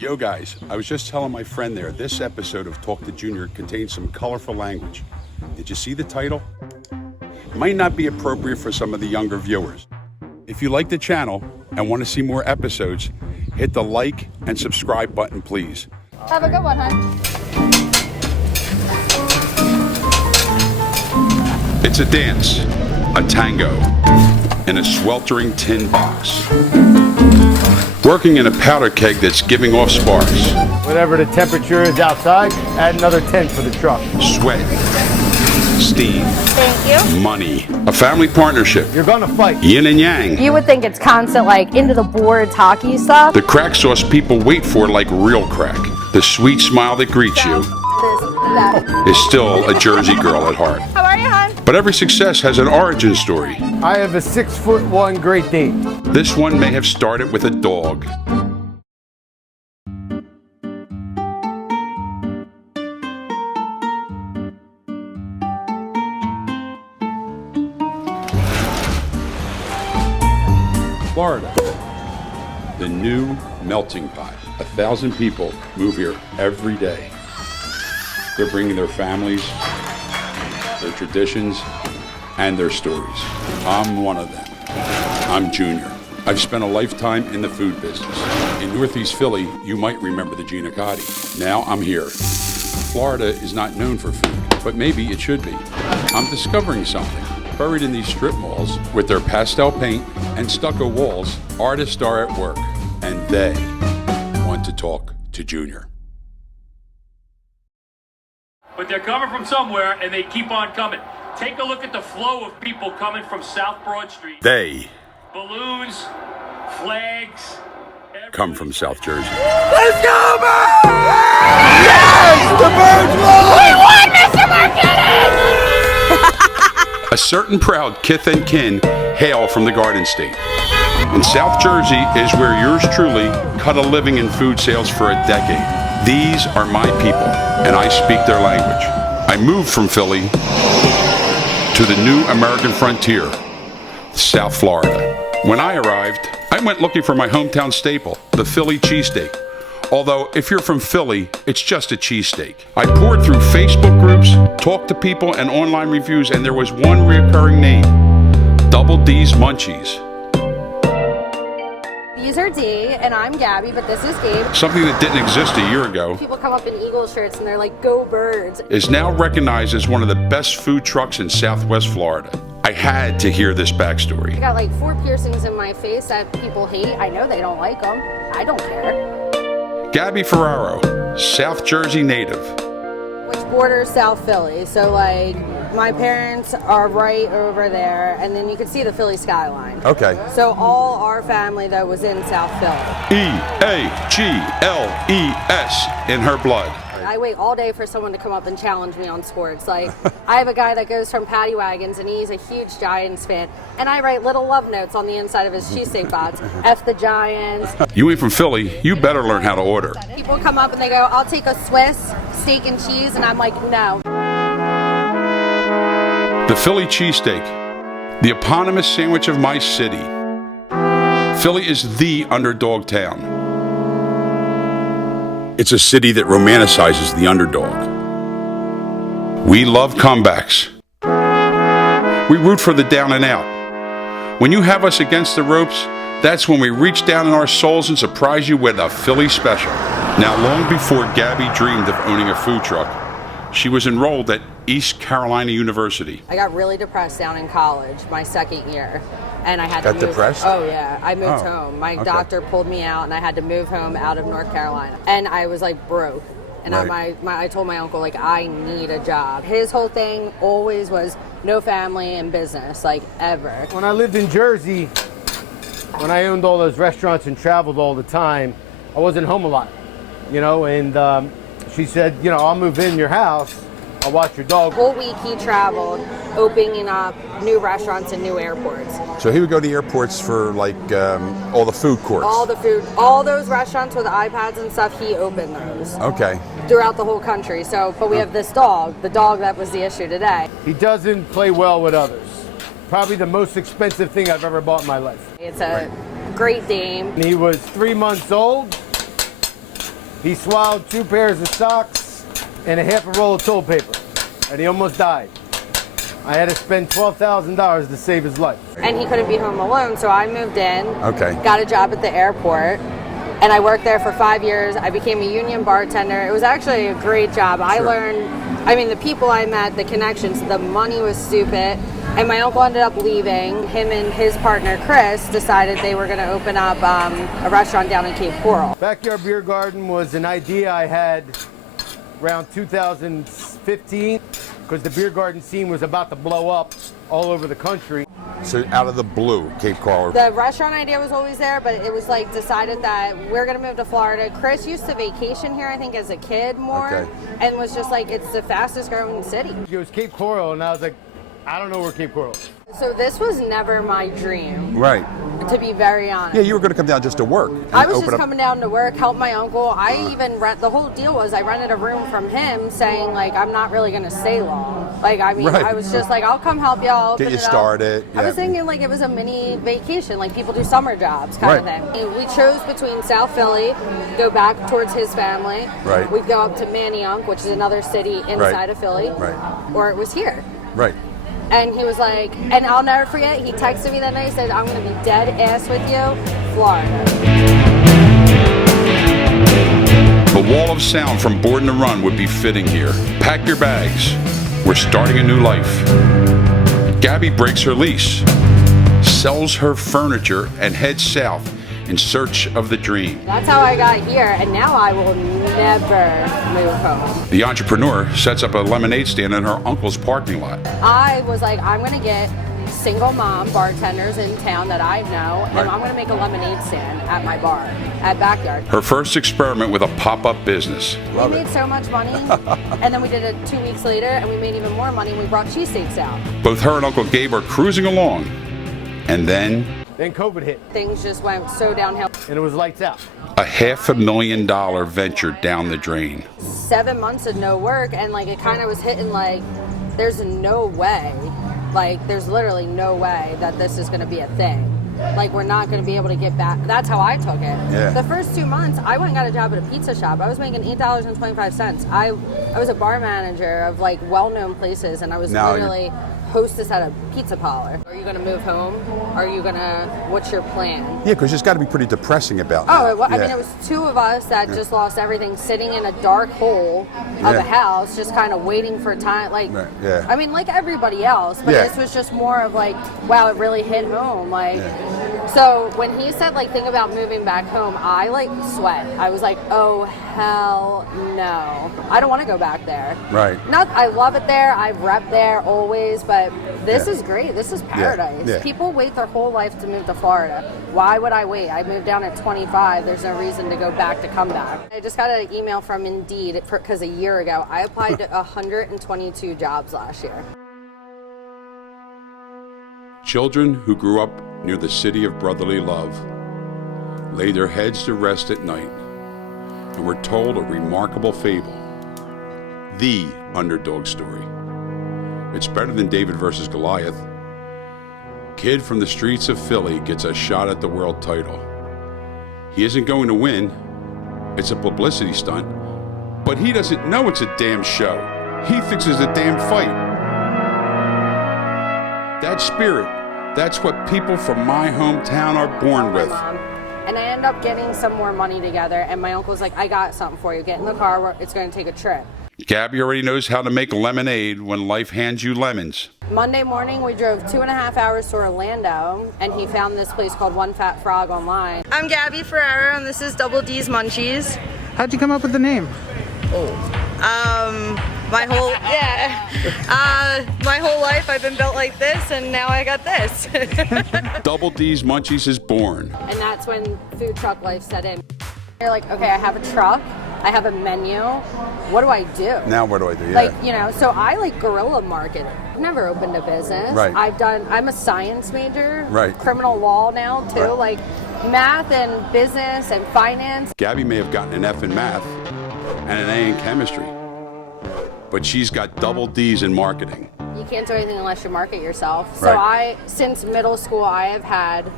Yo guys, I was just telling my friend there, this episode of Talk to Junior contains some colorful language. Did you see the title? It might not be appropriate for some of the younger viewers. If you like the channel and want to see more episodes, hit the like and subscribe button, please. Have a good one, hon. It's a dance, a tango, in a sweltering tin box. Working in a powder keg that's giving off sparks. Whatever the temperature is outside, add another 10 for the truck. Sweat, steam, Thank you. money, a family partnership. You're gonna fight. Yin and yang. You would think it's constant, like, into the boards hockey stuff. The crack sauce people wait for like real crack. The sweet smile that greets you is still a Jersey girl at heart. How are you, hon? But every success has an origin story. I have a 6'1" Great Dane. This one may have started with a dog. Florida, the new melting pot. 1,000 people move here every day. They're bringing their families, their traditions, and their stories. I'm one of them. I'm Junior. I've spent a lifetime in the food business. In Northeast Philly, you might remember the Gina Gotti. Now I'm here. Florida is not known for food, but maybe it should be. I'm discovering something. Buried in these strip malls, with their pastel paint and stucco walls, artists are at work, and they want to talk to Junior. But they're coming from somewhere, and they keep on coming. Take a look at the flow of people coming from South Broad Street. They Balloons, flags. come from South Jersey. Let's go, Birds! Yes! The Birds won! We won, Mr. Marquette! A certain proud kith and kin hail from the Garden State. And South Jersey is where yours truly cut a living in food sales for a decade. These are my people, and I speak their language. I moved from Philly to the new American frontier, South Florida. When I arrived, I went looking for my hometown staple, the Philly cheesesteak. Although, if you're from Philly, it's just a cheesesteak. I poured through Facebook groups, talked to people, and online reviews, and there was one recurring name, Double D's Munchies. These are D, and I'm Gabby, but this is Gabe. Something that didn't exist a year ago People come up in Eagle shirts, and they're like, go Birds. is now recognized as one of the best food trucks in Southwest Florida. I had to hear this backstory. I got like 4 piercings in my face that people hate. I know they don't like them. I don't care. Gabby Ferraro, South Jersey native. Which borders South Philly. So, like, my parents are right over there, and then you can see the Philly skyline. Okay. So all our family that was in South Philly. E-A-G-L-E-S in her blood. I wait all day for someone to come up and challenge me on sports. Like, I have a guy that goes from Paddy Wagons, and he's a huge Giants fan, and I write little love notes on the inside of his cheesesteak box. F the Giants. You ain't from Philly, you better learn how to order. People come up and they go, I'll take a Swiss steak and cheese, and I'm like, no. The Philly cheesesteak, the eponymous sandwich of my city. Philly is the underdog town. It's a city that romanticizes the underdog. We love comebacks. We root for the down and out. When you have us against the ropes, that's when we reach down in our souls and surprise you with a Philly special. Now, long before Gabby dreamed of owning a food truck, she was enrolled at East Carolina University. I got really depressed down in college, my second year, and I had to move. Depressed? Oh yeah, I moved home. My doctor pulled me out, and I had to move home out of North Carolina, and I was like broke. And I told my uncle, like, I need a job. His whole thing always was no family and business, like, ever. When I lived in Jersey, when I owned all those restaurants and traveled all the time, I wasn't home a lot, you know, and she said, you know, I'll move in your house, I'll watch your dog. Whole week he traveled, opening up new restaurants and new airports. So he would go to the airports for like all the food courts. All the food, all those restaurants with iPads and stuff, he opened those. Okay. Throughout the whole country. So, but we have this dog, the dog that was the issue today. He doesn't play well with others. Probably the most expensive thing I've ever bought in my life. It's a Great Dane. And he was 3 months old, He swallowed 2 pairs of socks and a half a roll of toilet paper, and he almost died. I had to spend $12,000 to save his life. And he couldn't be home alone, so I moved in. Okay. Got a job at the airport, and I worked there for 5 years. I became a union bartender. It was actually a great job. I learned, the people I met, the connections, the money was stupid. And my uncle ended up leaving. Him and his partner, Chris, decided they were going to open up a restaurant down in Cape Coral. Backyard Beer Garden was an idea I had around 2015, because the beer garden scene was about to blow up all over the country. So out of the blue, Cape Coral. The restaurant idea was always there, but it was like decided that we're going to move to Florida. Chris used to vacation here, I think, as a kid more, and was just like, it's the fastest growing city. It was Cape Coral, and I was like, I don't know where Cape Coral is. So this was never my dream, Right. to be very honest. Yeah, you were going to come down just to work. I was just coming down to work, help my uncle. I even the whole deal was I rented a room from him saying, like, I'm not really going to stay long. Like, I was just like, I'll come help y'all. Get you started. I was thinking, like, it was a mini vacation, like people do summer jobs kind of thing. We chose between South Philly, go back towards his family. Right. We'd go up to Manayunk, which is anher city inside of Philly. Right. Or it was here. Right. And he was like, and I'll never forget, he texted me that night, he said, I'm going to be dead ass with you, Florida. The wall of sound from Born to Run would be fitting here. Pack your bags. We're starting a new life. Gabby breaks her lease, sells her furniture, and heads south in search of the dream. That's how I got here, and now I will never move home. The entrepreneur sets up a lemonade stand in her uncle's parking lot. I was like, I'm going to get single mom bartenders in town that I know, and I'm going to make a lemonade stand at my bar, at Backyard. Her first experiment with a pop-up business. We made so much money, and then we did it 2 weeks later, and we made even more money, and we brought cheesesteaks out. Both her and Uncle Gabe are cruising along, and then COVID hit, Things just went so downhill. and it was lights out. a $500,000 venture down the drain. 7 months of no work, and like it kind of was hitting like, there's no way, like there's literally no way that this is going to be a thing. Like we're not going to be able to get back. That's how I took it. Yeah. The first 2 months, I went and got a job at a pizza shop. I was making $8.25. I was a bar manager of like well-known places, and I was literally hostess at a pizza parlor. Are you going to move home? What's your plan? Yeah, because it's got to be pretty depressing about I mean, it was 2 of us that just lost everything, sitting in a dark hole of a house, just kind of waiting for time. Like, I mean, like everybody else, but this was just more of like, wow, it really hit home. Like, so when he said like, think about moving back home, I like sweat. I was like, oh hell no, I don't want to go back there. Right. I love it there. I've repped there always, but this is great. This is paradise. Yeah. People wait their whole life to move to Florida. Why would I wait? I moved down at 25. There's no reason to go back to come back. I just got an email from Indeed because a year ago I applied to 122 jobs last year. Children who grew up near the city of brotherly love lay their heads to rest at night and were told a remarkable fable, the underdog story. It's better than David versus Goliath. Kid from the streets of Philly gets a shot at the world title. He isn't going to win. It's a publicity stunt. But he doesn't know it's a damn show. He thinks it's a damn fight. That spirit, that's what people from my hometown are born with. And I end up getting some more money together, and my uncle's like, I got something for you. Get in the car. It's going to take a trip. Gabby already knows how to make lemonade when life hands you lemons. Monday morning, we drove 2.5 hours to Orlando, and he found this place called One Fat Frog online. I'm Gabby Ferraro, and this is Double D's Munchies. How'd you come up with the name? My whole life I've been built like this, and now I got this. Double D's Munchies is born. And that's when food truck life set in. You're like, okay, I have a truck, I have a menu, what do I do? Now what do I do? Yeah. Like, you know, so I like guerrilla market. I've never opened a business. Right. I'm a science major. Right. Criminal law now too. Right. Like math and business and finance. Gabby may have gotten an F in math and an A in chemistry, but she's got double D's in marketing. You can't do anything unless you market yourself. So Right. since middle school, I have had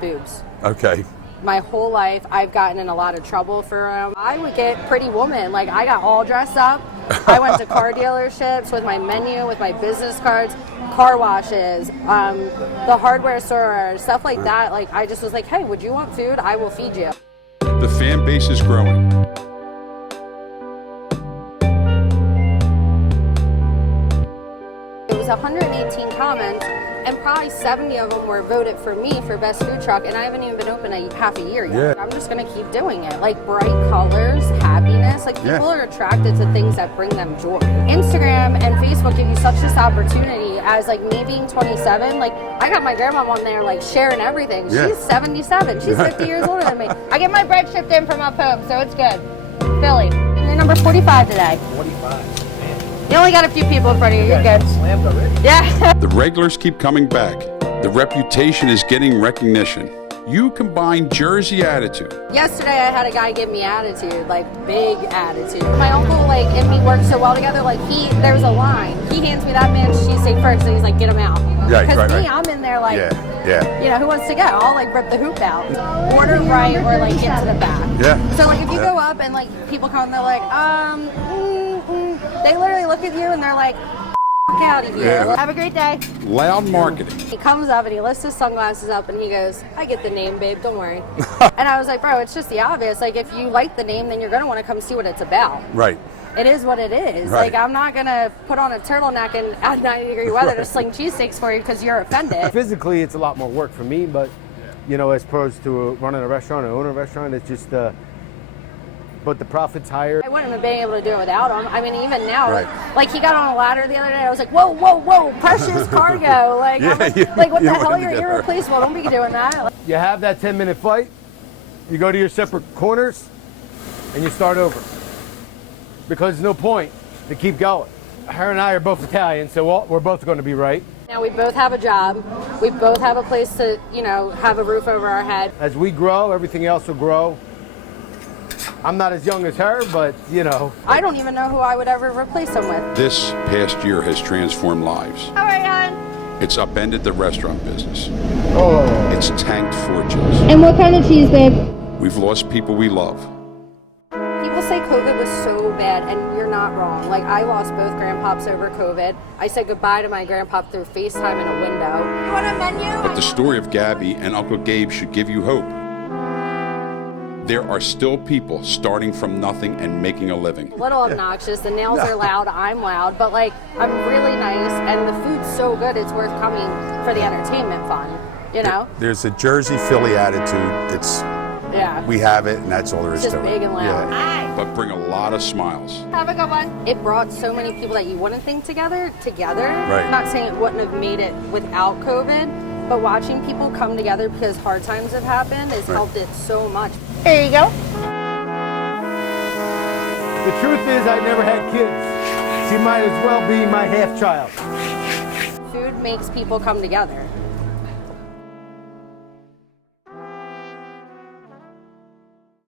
boobs. Okay. my whole life. I've gotten in a lot of trouble for them. I would get Pretty Woman. Like, I got all dressed up. I went to car dealerships with my menu, with my business cards, car washes, the hardware store, stuff like that. Like, I just was like, hey, would you want food? I will feed you. The fan base is growing. It was 118 comments, and probably 70 of them were voted for me for best food truck, and I haven't even been open half a year yet. Yeah. I'm just gonna keep doing it. Like, bright colors, happiness, like people are attracted to things that bring them joy. Instagram and Facebook give you such this opportunity as like me being 27, like I got my grandma on there like sharing everything. Yeah. She's 77, she's 50 years older than me. I get my bread shipped in from up home, so it's good. Philly, you're number 45 today. 45. You only got a few people in front of you, you're good. Slammed already. Yeah. The regulars keep coming back. The reputation is getting recognition. You combine Jersey attitude. Yesterday I had a guy give me attitude, like big attitude. My uncle like and me work so well together, like there's a line. He hands me that man's cheesesteak first and he's like, get him out. Because me, I'm in there like, you know, who wants to go? I'll like rip the hoop out. Order right or like get to the back. Yeah. So like if you go up and like people come and they're like, they literally look at you and they're like, out of here. Yeah. Have a great day. Loud marketing. He comes up and he lifts his sunglasses up and he goes, I get the name, babe, don't worry. And I was like, bro, it's just the obvious. Like, if you like the name, then you're going to want to come see what it's about. Right. It is what it is. Right. Like, I'm not going to put on a turtleneck and at 90-degree weather to sling cheesesteaks for you because you're offended. Physically, it's a lot more work for me, but, you know, as opposed to running a restaurant or owning a restaurant, it's just, but the profit's higher. I wouldn't have been able to do it without him. I mean, even now, Right. like he got on a ladder the other day. I was like, whoa, whoa, whoa, precious cargo. Like, Yeah, I'm like, yeah, like, what you the hell? wouldn't You're do that. irreplaceable. Don't be doing that. Like, You have that 10-minute fight, you go to your separate corners, and you start over. Because there's no point to keep going. Her and I are both Italian, so we're both going to be right. now we both have a job. We both have a place to, you know, have a roof over our head. As we grow, everything else will grow. I'm not as young as her, but, you know. I don't even know who I would ever replace him with. This past year has transformed lives. All right, hon. It's upended the restaurant business. Oh. It's tanked fortunes. And what kind of cheese, babe? We've lost people we love. People say COVID was so bad, and you're not wrong. Like, I lost both grandpops over COVID. I said goodbye to my grandpop through FaceTime in a window. You want a menu? But the story of Gabby and Uncle Gabe should give you hope. There are still people starting from nothing and making a living. A little obnoxious. The nails are loud. I'm loud. But, like, I'm really nice, and the food's so good, it's worth coming for the entertainment fun, you know? There's a Jersey Philly attitude. It's Yeah. we have it, and that's all there is It's to just it. big and loud. Yeah. Hi. But bring a lot of smiles. Have a good one. It brought so many people that you wouldn't think together. Right. I'm not saying it wouldn't have made it without COVID, but watching people come together because hard times have happened has helped it so much. There you go. The truth is, I never had kids. She might as well be my half-child. Food makes people come together.